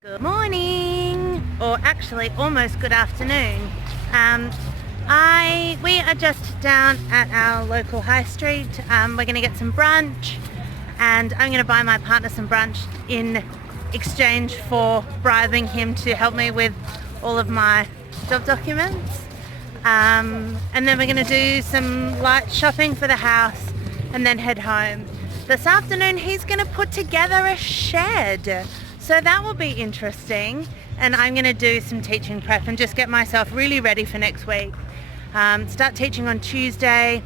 Good morning, or actually almost good afternoon. We are just down at our local high street. We're going to get some brunch, and I'm going to buy my partner some brunch in exchange for bribing him to help me with all of my job documents. And then we're going to do some light shopping for the house and then head home. This afternoon he's going to put together a shed. So that will be interesting, and I'm going to do some teaching prep and just get myself really ready for next week. Start teaching on Tuesday,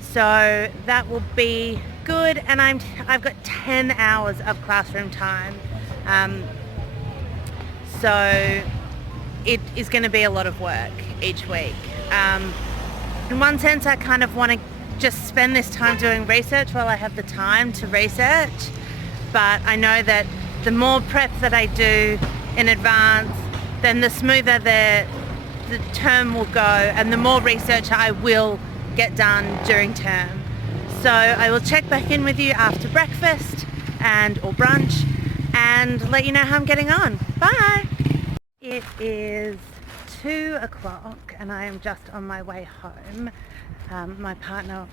so that will be good, and I've got 10 hours of classroom time. So it is going to be a lot of work each week. In one sense, I kind of want to just spend this time doing research while I have the time to research, but I know that the more prep that I do in advance, then the smoother the term will go, and the more research I will get done during term. So I will check back in with you after breakfast or brunch and let you know how I'm getting on. Bye! It is 2 o'clock and I am just on my way home. My partner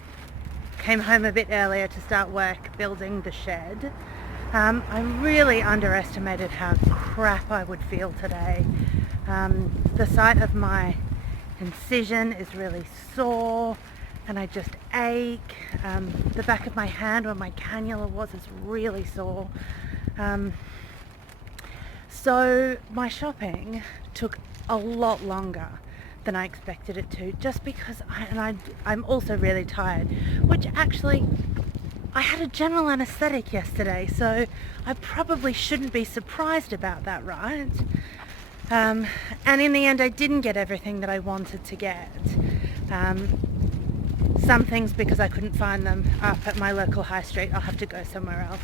came home a bit earlier to start work building the shed. I really underestimated how crap I would feel today. The site of my incision is really sore and I just ache. The back of my hand where my cannula was is really sore. So my shopping took a lot longer than I expected it to, just because I'm also really tired, which actually I had a general anaesthetic yesterday, so I probably shouldn't be surprised about that, right? And in the end, I didn't get everything that I wanted to get. Some things, because I couldn't find them up at my local high street, I'll have to go somewhere else.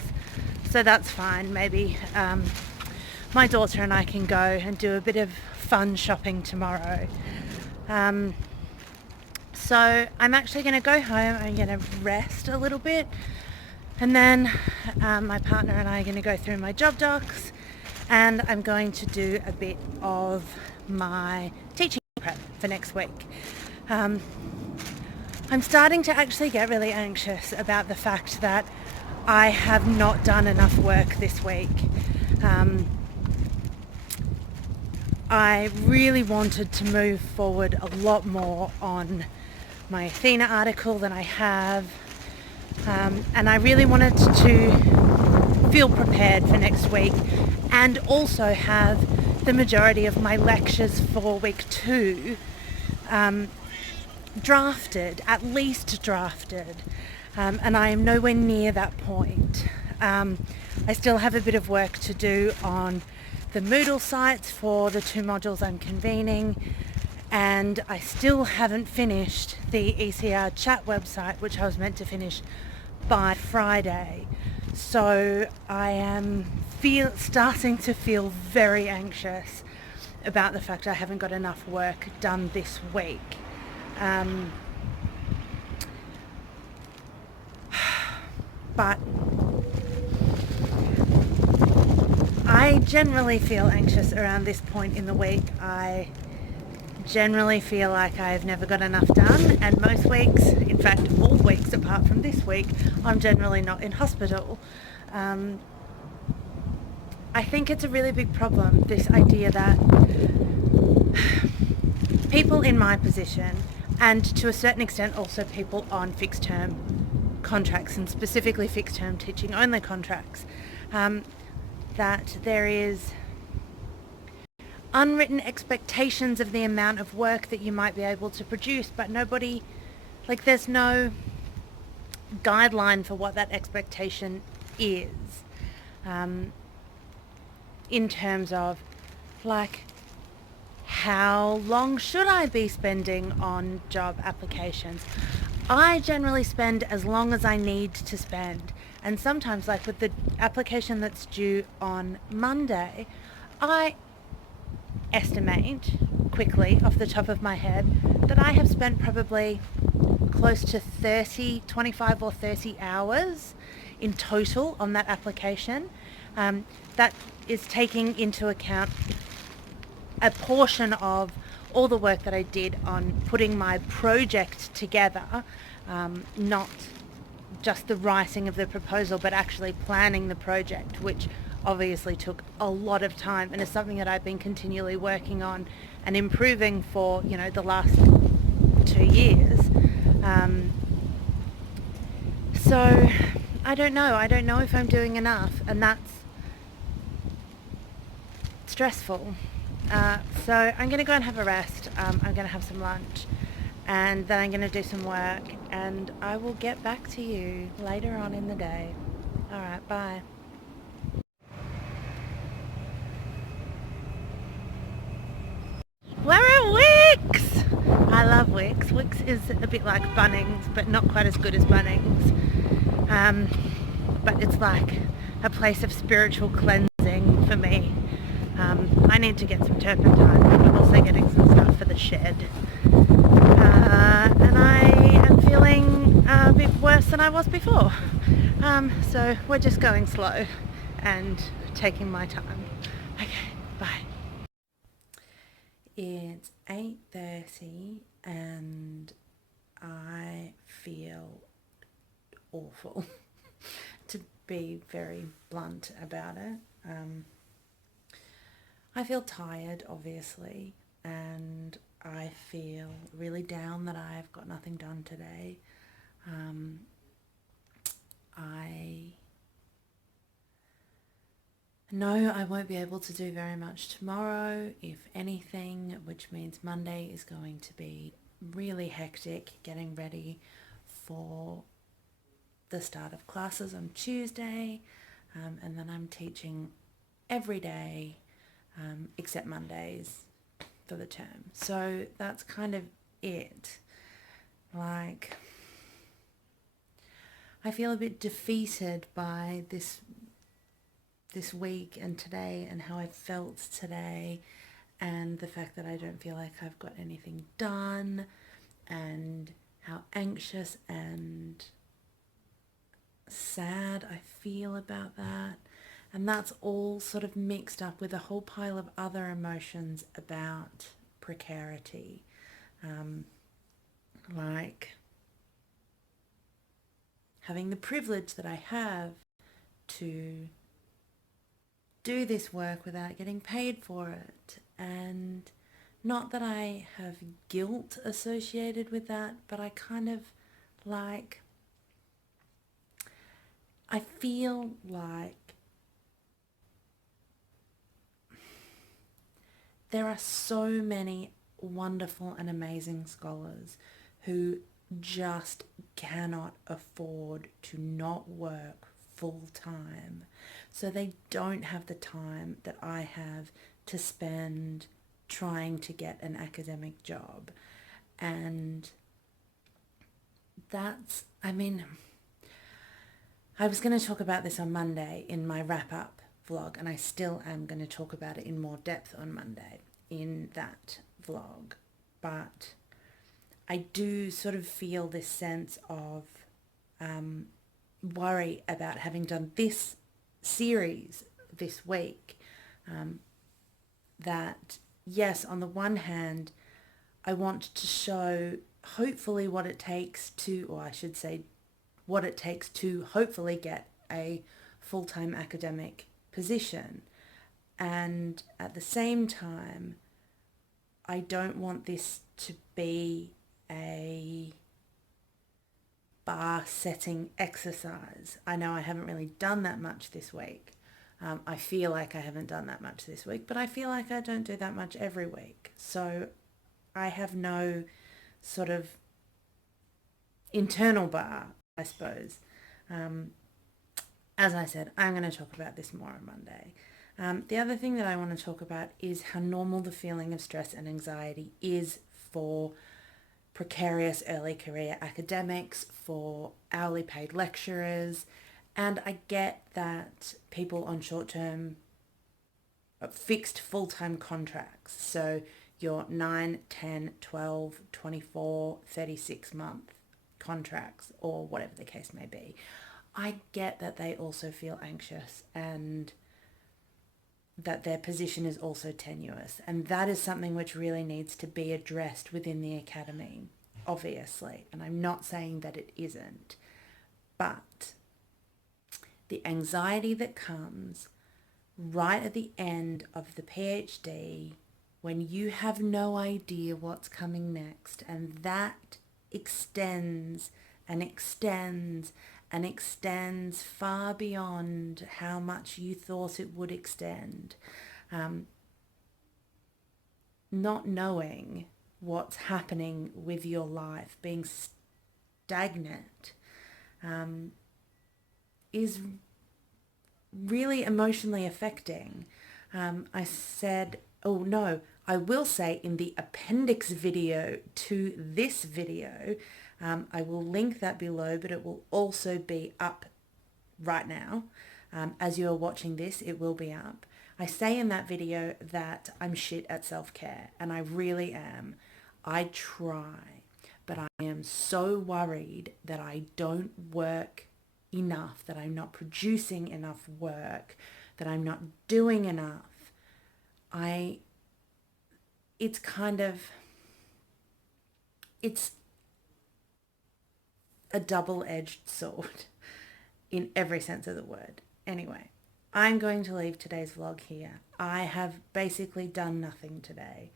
So that's fine. Maybe my daughter and I can go and do a bit of fun shopping tomorrow. So I'm actually going to go home. I'm going to rest a little bit, and then my partner and I are going to go through my job docs, and I'm going to do a bit of my teaching prep for next week. I'm starting to actually get really anxious about the fact that I have not done enough work this week. I really wanted to move forward a lot more on my Athena article than I have, and I really wanted to feel prepared for next week and also have the majority of my lectures for week 2 drafted, at least drafted, and I am nowhere near that point. I still have a bit of work to do on the Moodle sites for the 2 modules I'm convening, and I still haven't finished the ECR chat website, which I was meant to finish by Friday. So I am starting to feel very anxious about the fact I haven't got enough work done this week. But I generally feel anxious around this point in the week. I generally feel like I've never got enough done, and most weeks, in fact all weeks apart from this week, I'm generally not in hospital. I think it's a really big problem, this idea that people in my position, and to a certain extent also people on fixed term contracts, and specifically fixed term teaching only contracts, that there is unwritten expectations of the amount of work that you might be able to produce, but there's no guideline for what that expectation is, in terms of how long should I be spending on job applications. I generally spend as long as I need to spend, and sometimes, like with the application that's due on Monday, I estimate quickly off the top of my head that I have spent probably close to 25 or 30 hours in total on that application. That is taking into account a portion of all the work that I did on putting my project together, not just the writing of the proposal, but actually planning the project, which obviously took a lot of time and is something that I've been continually working on and improving for, the last 2 years. So I don't know if I'm doing enough, and that's stressful. So I'm going to go and have a rest. I'm going to have some lunch, and then I'm going to do some work, and I will get back to you later on in the day. All right, bye. We're at Wix! I love Wix. Wix is a bit like Bunnings, but not quite as good as Bunnings. But it's like a place of spiritual cleansing for me. I need to get some turpentine, but I'm also getting some stuff for the shed. And I am feeling a bit worse than I was before. So we're just going slow and taking my time. Okay, bye. It's 8:30 and I feel awful, to be very blunt about it. I feel tired, obviously, and I feel really down that I've got nothing done today. I know I won't be able to do very much tomorrow, if anything, which means Monday is going to be really hectic getting ready for the start of classes on Tuesday, and then I'm teaching every day except Mondays for the term. So that's kind of it. Like, I feel a bit defeated by this week and today and how I felt today, and the fact that I don't feel like I've got anything done, and how anxious and sad I feel about that. And that's all sort of mixed up with a whole pile of other emotions about precarity. Like having the privilege that I have to do this work without getting paid for it. And not that I have guilt associated with that, but I kind of like, I feel like there are so many wonderful and amazing scholars who just cannot afford to not work full time. So they don't have the time that I have to spend trying to get an academic job. And that's, I was going to talk about this on Monday in my wrap-up vlog, and I still am going to talk about it in more depth on Monday in that vlog. But I do sort of feel this sense of worry about having done this series this week, that yes, on the one hand, I want to show hopefully what it takes to, or I should say, what it takes to hopefully get a full-time academic position. And at the same time, I don't want this to be a bar-setting exercise. I know I haven't really done that much this week. I feel like I haven't done that much this week, but I feel like I don't do that much every week. So I have no sort of internal bar, I suppose. As I said, I'm going to talk about this more on Monday. The other thing that I want to talk about is how normal the feeling of stress and anxiety is for precarious early career academics, for hourly paid lecturers. And I get that people on short-term fixed full-time contracts, so your 9, 10, 12, 24, 36 month contracts, or whatever the case may be. I get that they also feel anxious and that their position is also tenuous. And that is something which really needs to be addressed within the academy, obviously. And I'm not saying that it isn't. But the anxiety that comes right at the end of the PhD when you have no idea what's coming next, and that extends and extends and extends far beyond how much you thought it would extend. Not knowing what's happening with your life, being stagnant, is really emotionally affecting. I will say in the appendix video to this video, I will link that below, but it will also be up right now. As you're watching this, it will be up. I say in that video that I'm shit at self-care, and I really am. I try, but I am so worried that I don't work enough, that I'm not producing enough work, that I'm not doing enough. It's a double-edged sword in every sense of the word. Anyway, I'm going to leave today's vlog here. I have basically done nothing today,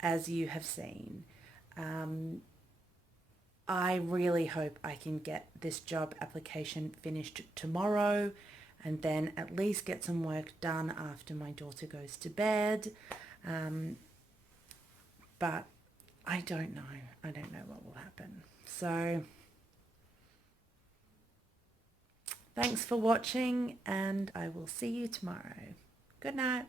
as you have seen. I really hope I can get this job application finished tomorrow and then at least get some work done after my daughter goes to bed. But I don't know. I don't know what will happen. So thanks for watching, and I will see you tomorrow. Good night.